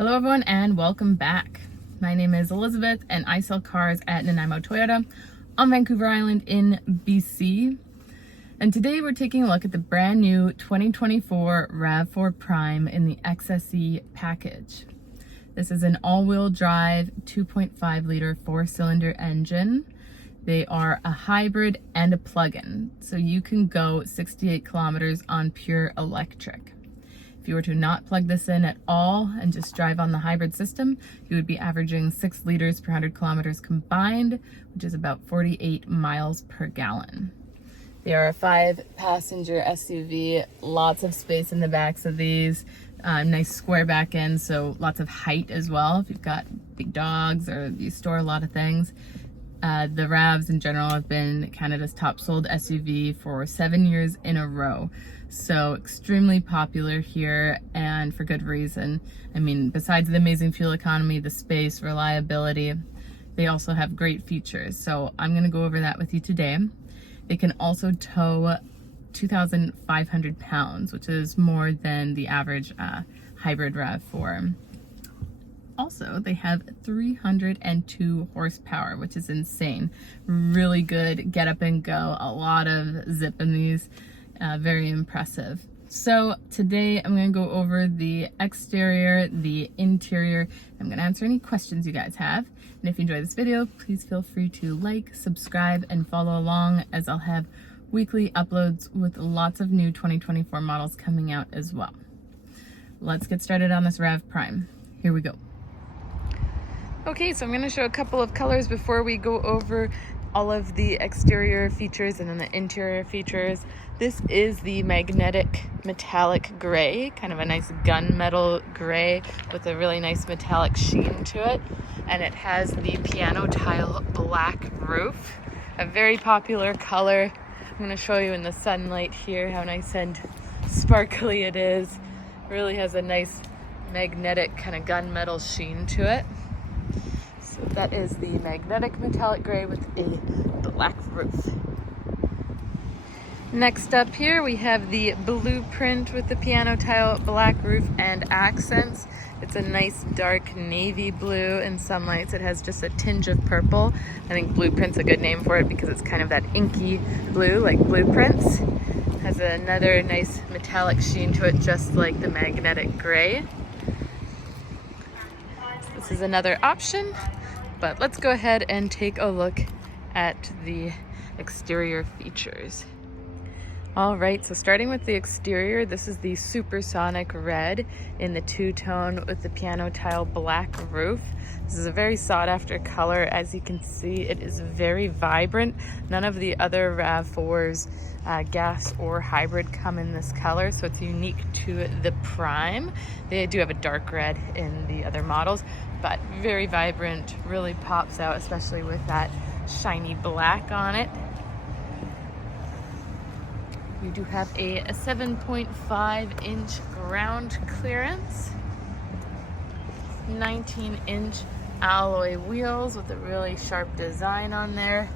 Hello everyone and welcome back. My name is Elizabeth and I sell cars at Nanaimo Toyota on Vancouver Island in BC. And today we're taking a look at the brand new 2024 RAV4 Prime in the XSE package. This is an all-wheel drive 2.5 liter 4-cylinder engine. They are a hybrid and a plug-in, so you can go 68 kilometers on pure electric. If you were to not plug this in at all and just drive on the hybrid system, you would be averaging 6 liters per 100 kilometers combined, which is about 48 miles per gallon. They are a 5-passenger SUV, lots of space in the backs of these, nice square back end, so lots of height as well if you've got big dogs or you store a lot of things. The RAVs in general have been Canada's top sold SUV for 7 years in a row. So extremely popular here, and for good reason. I mean, besides the amazing fuel economy, the space, reliability, they also have great features. So I'm gonna go over that with you today. They can also tow 2,500 pounds, which is more than the average hybrid RAV4. Also, they have 302 horsepower, which is insane. Really good get up and go, a lot of zip in these. Very impressive. So today I'm going to go over the exterior, the interior. I'm going to answer any questions you guys have. And if you enjoy this video, please feel free to like, subscribe, and follow along, as I'll have weekly uploads with lots of new 2024 models coming out as well. Let's get started on this RAV Prime. Here we go. Okay, so I'm going to show a couple of colors before we go over all of the exterior features and then the interior features. This is the magnetic metallic gray, kind of a nice gunmetal gray with a really nice metallic sheen to it. And it has the piano tile black roof, a very popular color. I'm going to show you in the sunlight here how nice and sparkly it is. Really has a nice magnetic kind of gunmetal sheen to it. So that is the magnetic metallic gray with a black roof. Next up here we have the blueprint with the piano tile black roof and accents. It's a nice dark navy blue. In some lights it has just a tinge of purple. I think blueprint's a good name for it because it's kind of that inky blue like blueprints. Has another nice metallic sheen to it, just like the magnetic gray. This is another option, but let's go ahead and take a look at the exterior features. All right, so starting with the exterior, this is the supersonic red in the two-tone with the piano tile black roof. This is a very sought-after color. As you can see, it is very vibrant. None of the other RAV4s, gas or hybrid, come in this color, so it's unique to the Prime. They do have a dark red in the other models, but very vibrant, really pops out, especially with that shiny black on it. We do have a 7.5 inch ground clearance, 19-inch alloy wheels with a really sharp design on there,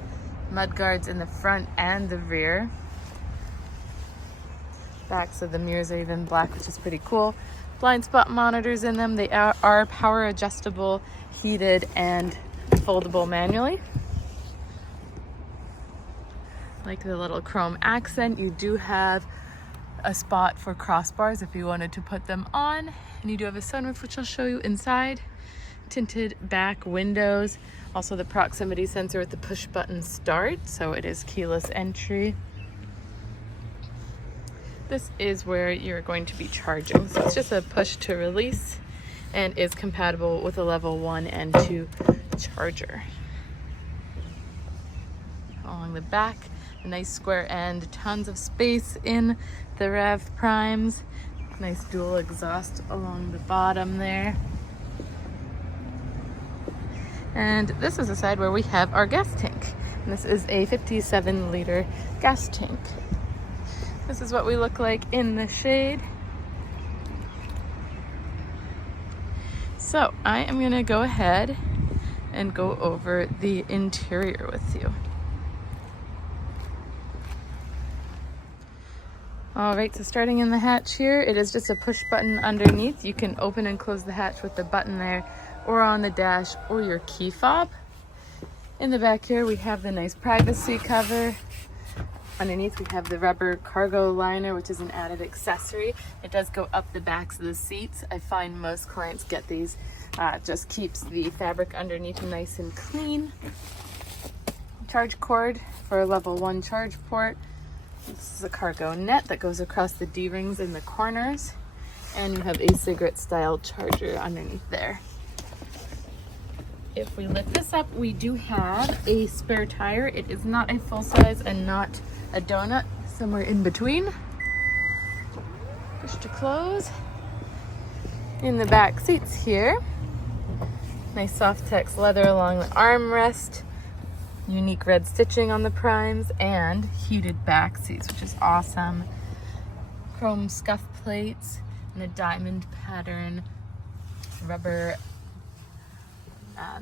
mud guards in the front and the rear. Backs of the mirrors are even black, which is pretty cool. Blind spot monitors in them. They are power adjustable, heated, and foldable manually. Like the little chrome accent, you do have a spot for crossbars if you wanted to put them on. And you do have a sunroof, which I'll show you inside. Tinted back windows. Also the proximity sensor with the push button start, so it is keyless entry. This is where you're going to be charging. So it's just a push to release and is compatible with a level 1 and 2 charger. Along the back, a nice square end, tons of space in the RAV Primes. Nice dual exhaust along the bottom there. And this is the side where we have our gas tank. And this is a 57 liter gas tank. This is what we look like in the shade. So I am gonna go ahead and go over the interior with you. All right, so starting in the hatch here, it is just a push button underneath. You can open and close the hatch with the button there, or on the dash, or your key fob. In the back here, we have the nice privacy cover. Underneath, we have the rubber cargo liner, which is an added accessory. It does go up the backs of the seats. I find most clients get these. Just keeps the fabric underneath nice and clean. Charge cord for a level 1 charge port. This is a cargo net that goes across the D-rings in the corners. And you have a cigarette style charger underneath there. If we lift this up, we do have a spare tire. It is not a full size and not a donut, somewhere in between. Push to close. In the back seats here, nice soft tex leather along the armrest. Unique red stitching on the primes and heated back seats, which is awesome. Chrome scuff plates and a diamond pattern rubber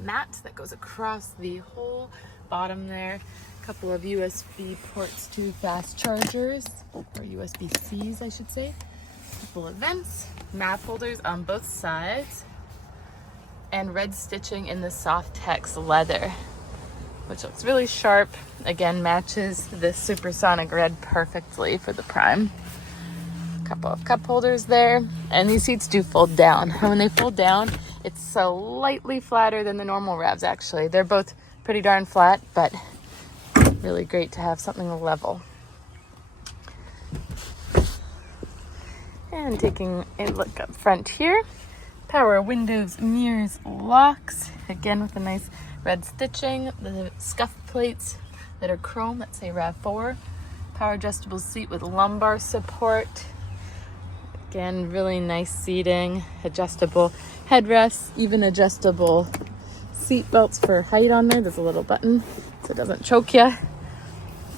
mat that goes across the whole bottom there. A couple of USB ports to fast chargers, or USB-Cs I should say. A couple of vents, map holders on both sides, and red stitching in the soft tex leather, which looks really sharp. Again, matches this supersonic red perfectly for the prime. A couple of cup holders there, and these seats do fold down. And when they fold down, it's slightly flatter than the normal RAVs actually. They're both pretty darn flat, but really great to have something level. And taking a look up front here, power windows, mirrors, locks, again with a nice red stitching, the scuff plates that are chrome, that say RAV4, power adjustable seat with lumbar support. Again, really nice seating, adjustable headrests, even adjustable seat belts for height on there. There's a little button so it doesn't choke you.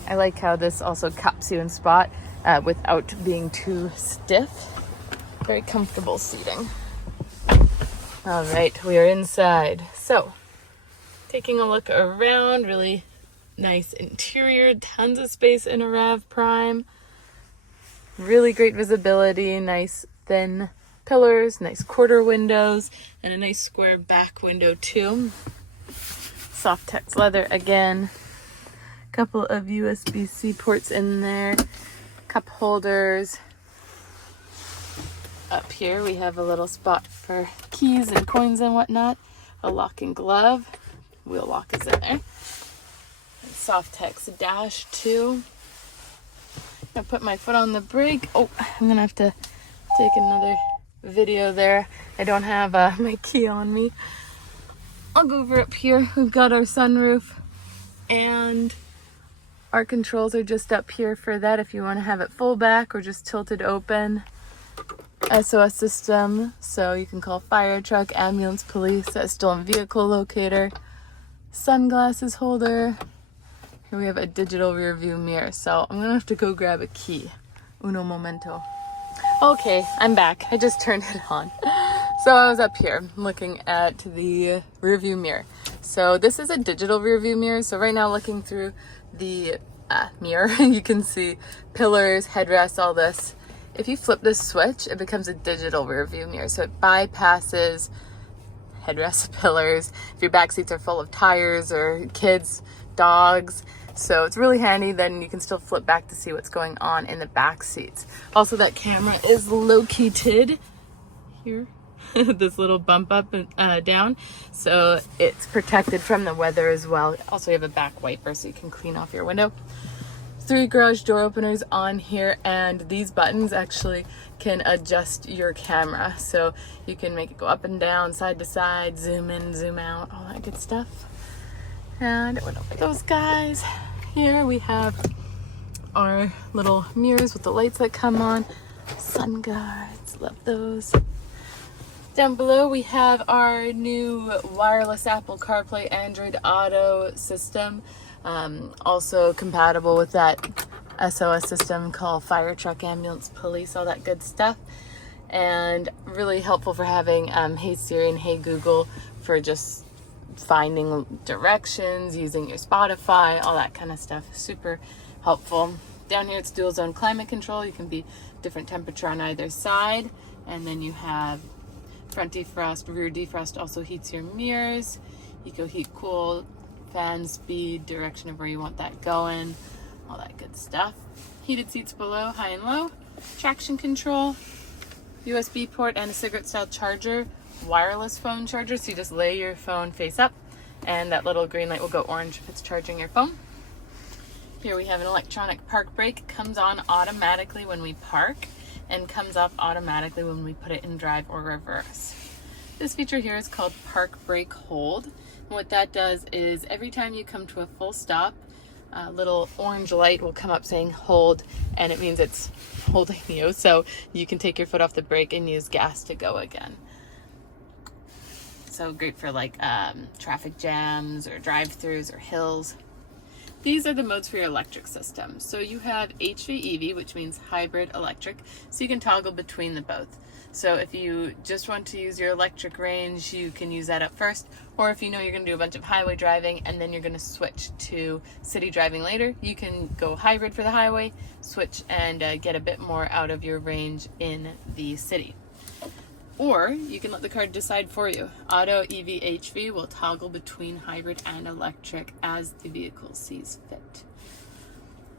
I like how this also cups you in spot without being too stiff. Very comfortable seating. All right, we are inside. So, taking a look around, really nice interior, tons of space in a RAV Prime. Really great visibility, nice thin pillars, nice quarter windows, and a nice square back window too. Soft tex leather again. Couple of USB-C ports in there. Cup holders. Up here we have a little spot for keys and coins and whatnot. A lock and glove. Wheel lock is in there. Soft tex dash too. I put my foot on the brake. Oh, I'm gonna have to take another video there. I don't have my key on me. I'll go over up here. We've got our sunroof, and our controls are just up here for that if you want to have it full back or just tilted open. SOS system, so you can call fire truck, ambulance, police. That's stolen vehicle locator. Sunglasses holder. Here we have a digital rear view mirror, so I'm gonna have to go grab a key. Uno momento. Okay, I'm back. I just turned it on. So I was up here looking at the rear view mirror. So this is a digital rear view mirror. So right now, looking through the mirror, you can see pillars, headrests, all this. If you flip this switch, it becomes a digital rear view mirror. So it bypasses headrests, pillars, if your back seats are full of tires or kids, dogs. So it's really handy. Then you can still flip back to see what's going on in the back seats. Also, that camera is located here. This little bump up and down, so it's protected from the weather as well. Also, you have a back wiper so you can clean off your window. 3 garage door openers on here, and these buttons actually can adjust your camera, so you can make it go up and down, side to side, zoom in, zoom out, all that good stuff. And it went over those guys. Here we have our little mirrors with the lights that come on. Sun guards, love those. Down below we have our new wireless Apple CarPlay Android Auto system. Also compatible with that SOS system called fire truck, ambulance, police, all that good stuff. And really helpful for having Hey Siri and Hey Google for just finding directions, using your Spotify, all that kind of stuff. Super helpful. Down here it's dual zone climate control. You can be different temperature on either side. And then you have front defrost, rear defrost also heats your mirrors. Eco heat cool, fan speed, direction of where you want that going, all that good stuff. Heated seats below, high and low. Traction control, USB port and a cigarette style charger, wireless phone charger. So you just lay your phone face up and that little green light will go orange if it's charging your phone. Here we have an electronic park brake, comes on automatically when we park and comes off automatically when we put it in drive or reverse. This feature here is called park brake hold. And what that does is every time you come to a full stop, a little orange light will come up saying hold, and it means it's holding you, so you can take your foot off the brake and use gas to go again. So great for like traffic jams or drive-throughs or hills. These are the modes for your electric system. So you have HV/EV, which means hybrid electric, so you can toggle between the both. So if you just want to use your electric range, you can use that up first. Or if you know you're going to do a bunch of highway driving and then you're going to switch to city driving later, you can go hybrid for the highway, switch and get a bit more out of your range in the city. Or you can let the car decide for you. Auto, EV, HV will toggle between hybrid and electric as the vehicle sees fit.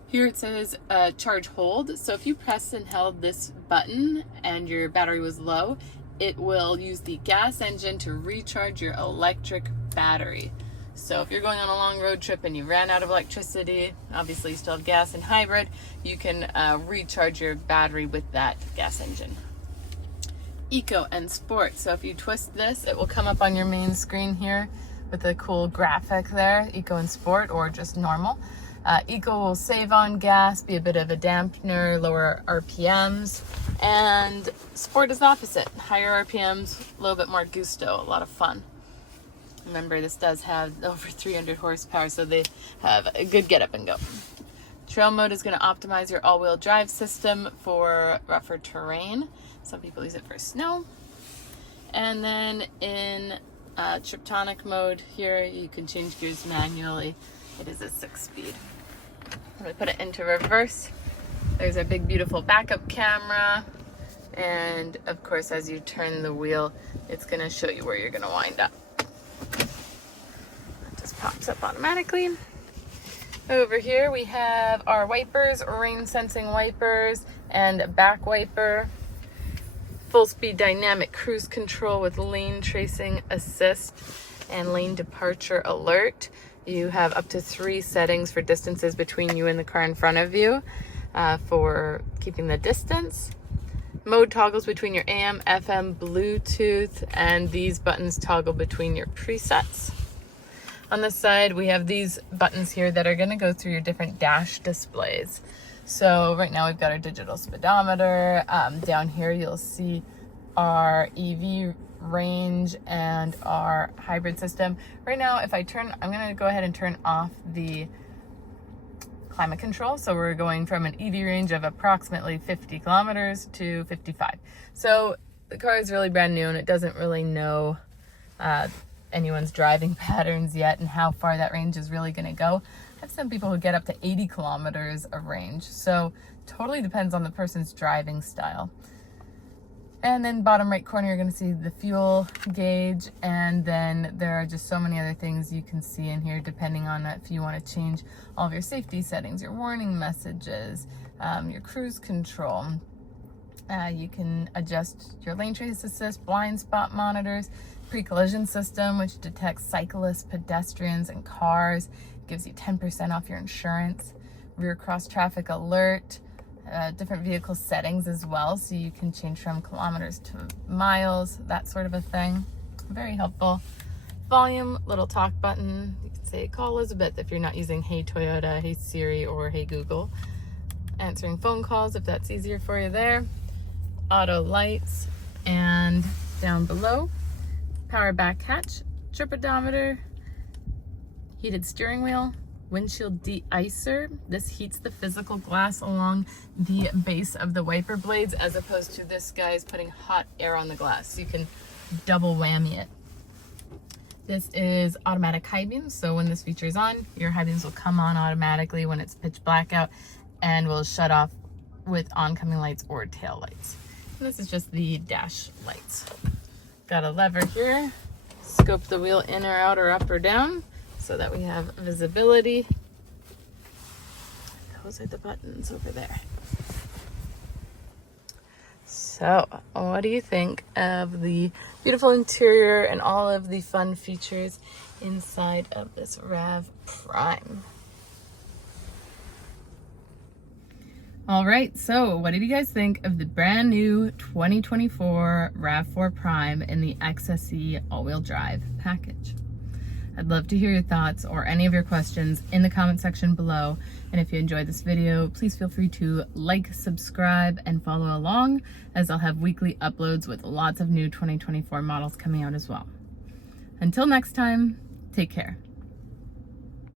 Here it says charge hold. So if you pressed and held this button and your battery was low, it will use the gas engine to recharge your electric battery. So if you're going on a long road trip and you ran out of electricity, obviously you still have gas and hybrid, you can recharge your battery with that gas engine. Eco and Sport. So if you twist this, it will come up on your main screen here with a cool graphic there, Eco and Sport, or just normal. Eco will save on gas, be a bit of a dampener, lower RPMs, and Sport is the opposite. Higher RPMs, a little bit more gusto, a lot of fun. Remember, this does have over 300 horsepower, so they have a good get up and go. Trail mode is going to optimize your all-wheel drive system for rougher terrain. Some people use it for snow. And then in Triptonic mode here, you can change gears manually. It is a 6-speed. When we put it into reverse, there's a big beautiful backup camera. And of course, as you turn the wheel, it's going to show you where you're going to wind up. It just pops up automatically. Over here we have our wipers, rain sensing wipers and back wiper. Full speed dynamic cruise control with lane tracing assist and lane departure alert. You have up to 3 settings for distances between you and the car in front of you for keeping the distance. Mode toggles between your AM, FM, Bluetooth, and these buttons toggle between your presets. On this side, we have these buttons here that are going to go through your different dash displays. So right now we've got our digital speedometer. Down here you'll see our EV range and our hybrid system. Right now, if I turn, I'm going to go ahead and turn off the climate control. So we're going from an EV range of approximately 50 kilometers to 55. So the car is really brand new and it doesn't really know anyone's driving patterns yet and how far that range is really going to go. I have some people who get up to 80 kilometers of range. So totally depends on the person's driving style. And then bottom right corner, you're going to see the fuel gauge. And then there are just so many other things you can see in here, depending on if you want to change all of your safety settings, your warning messages, your cruise control. You can adjust your lane trace assist, blind spot monitors, pre-collision system, which detects cyclists, pedestrians, and cars. Gives you 10% off your insurance. Rear cross traffic alert. Different vehicle settings as well, so you can change from kilometers to miles, that sort of a thing. Very helpful. Volume, little talk button. You can say call Elizabeth if you're not using Hey Toyota, Hey Siri, or Hey Google. Answering phone calls if that's easier for you there. Auto lights, and down below, power back hatch, trip odometer, heated steering wheel, windshield de-icer. This heats the physical glass along the base of the wiper blades, as opposed to this guy's putting hot air on the glass. So you can double whammy it. This is automatic high beams, so when this feature is on, your high beams will come on automatically when it's pitch black out, and will shut off with oncoming lights or tail lights. And this is just the dash lights. Got a lever here, scope the wheel in or out or up or down so that we have visibility. Those are the buttons over there. So, what do you think of the beautiful interior and all of the fun features inside of this RAV Prime? All right, so what did you guys think of the brand new 2024 RAV4 Prime in the XSE all-wheel drive package? I'd love to hear your thoughts or any of your questions in the comment section below. And if you enjoyed this video, please feel free to like, subscribe, and follow along, as I'll have weekly uploads with lots of new 2024 models coming out as well. Until next time, take care.